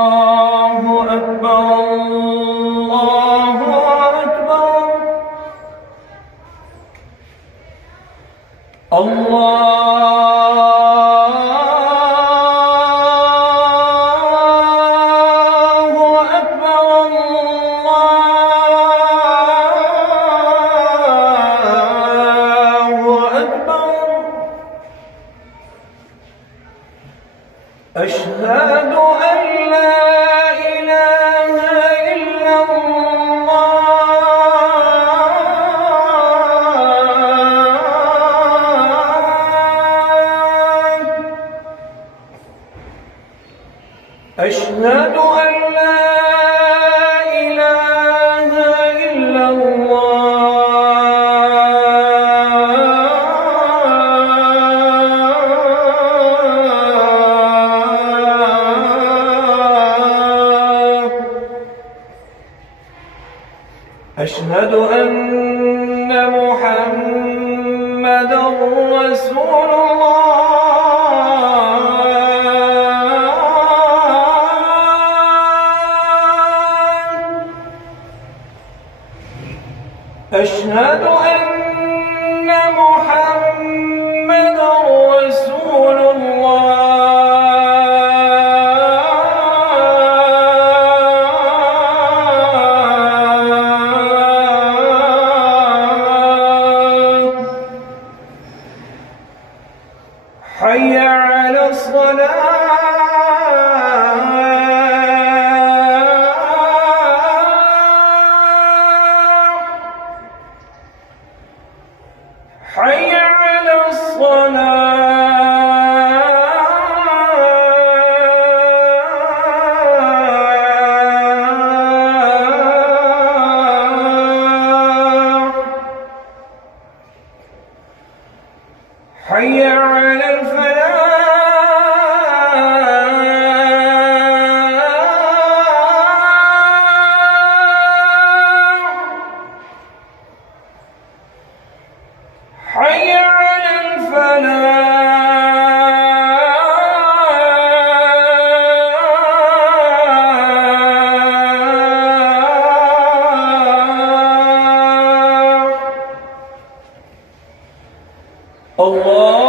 الله أكبر الله أكبر الله أكبر الله أكبر أشهد أن لا إله إلا الله أشهد أن لا إله إلا الله أشهد أن محمدًا رسول الله أشهد أن محمدًا رسول الله حي على الصلاة حي على الصلاة حي على الفلاح حي على الفلاح الله